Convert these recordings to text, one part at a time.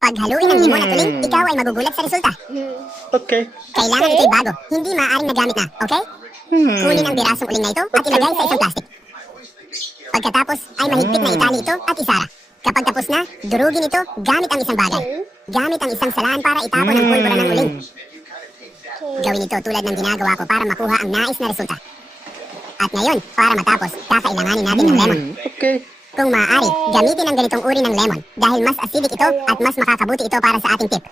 Pag haluin ng limon at tuling, ikaw ay magugulat sa resulta. Okay. Kailangan ito'y bago, hindi maaaring nagamit na, okay? Kunin ang birasong uling na ito at ilagay sa isang plastic. Pagkatapos ay mahigpit na itali ito at isara. Kapag tapos na, durugin ito gamit ang isang bagay. Gamit ang isang salaan para itapon ang pulbura ng uling. Gawin ito tulad ng ginagawa ko para makuha ang nais na resulta. At ngayon, para matapos, kakailanganin natin ng lemon. Okay. Kung maaari, gamitin ang ganitong uri ng lemon dahil mas acidic ito at mas makakabuti ito para sa ating tip.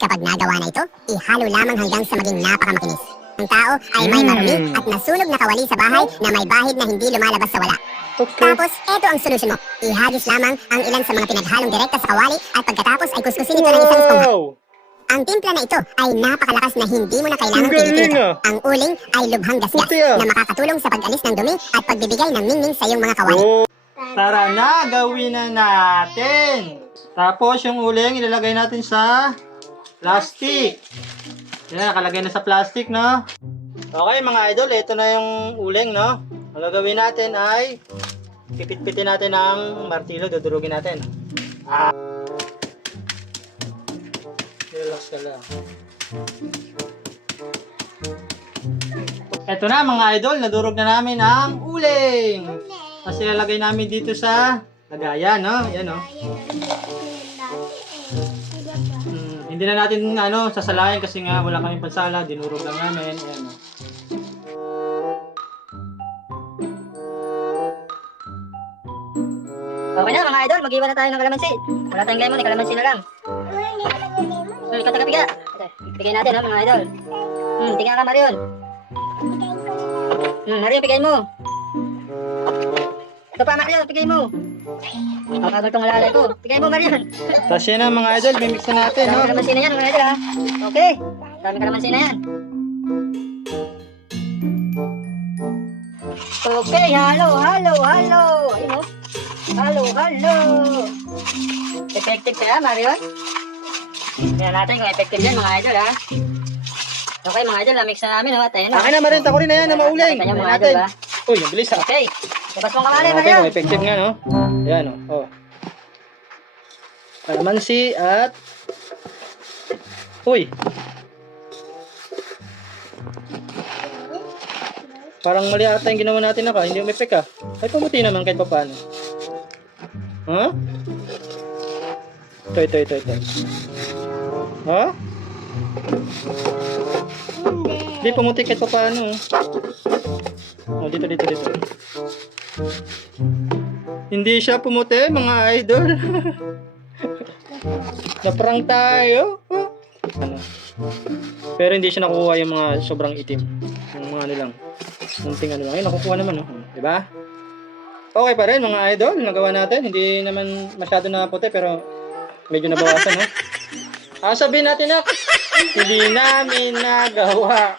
Kapag nagawa na ito, ihalo lamang hanggang sa maging napakamakinis. Ang tao ay may marumi at nasunog na kawali sa bahay na may bahid na hindi lumalabas sa wala. Okay. Tapos, eto ang solusyon mo. Ihagis lamang ang ilan sa mga pinaghalong direkta sa kawali at pagkatapos ay kuskusin ito ng isang espongha. Wow! Ang timpla na ito ay napakalakas na hindi mo na kailangang Ang galing, pilitin ito. ah. Ang uling ay lubhang gasgas Puti, ah. na makakatulong sa pag-alis ng dumi at pagbibigay ng ningning sa iyong mga kawali. Oh. Tara na, gawin na natin. Tapos yung uling ilalagay natin sa plastic. Yan, nakalagay na sa plastic, no? Okay mga idol, ito na yung uling, no? Ang gagawin natin ay pipit-pitin natin ang martilyo, dudurugin natin. Relax ka lang. Ito na mga idol, nadurog na namin ang uling. Tapos ilalagay namin dito sa lagayan, no? Yan, no? Hindi na natin sasalayan kasi nga wala kaming pansala, dinurog lang namin. Ayan, no? Okay na mga idol, mag-iwan na tayo ng kalamansi. Wala tayong lemon, kalamansi na lang. Ikaw taga-piga. Pigay natin ha mga idol. Piga ka Marion. Marion, pigay mo. Ito pa Marion, pigay mo. Makagal tong alalay ko. Pigay mo Marion. Tapos yan na mga idol, mimix na natin, no? Dami kalamansi na yan mga idol ha. Okay, dami kalamansi na yan. Okay, halo. Ayun o. Halo. Effective kaya, Marion? Tingnan natin kung effective yan, mga idol, ha? Okay, mga idol, na-mix na namin, ha? Tayo na. Akin na Marion, tako rin na yan, na mauling. Tingnan Tingnan mga natin. idol, ha? Uy, ang bilis, ha? Okay. Labas mong kamali, Okay, Marion. kung effective nga, no? Ayan, no? Oh. Kalamansi at... Uy! Parang mali ata yung ginawa natin ako. Hindi umipik, ha? Ay, pumuti naman kahit pa paano. Ha? Ito. Ha? Hindi, pumuti kahit pa paano. Oh, dito. Hindi siya pumuti, mga idol. Naprang tayo. Ano? Pero hindi siya nakukuha yung mga sobrang itim. Yung mga ano lang. Munting ano lang. Ayun, nakukuha naman. Oh. Diba? Okay pa rin mga idol. Nagawa natin. Hindi naman masyado na puti pero medyo nabawasan. No? Sabihin natin na hindi namin nagawa.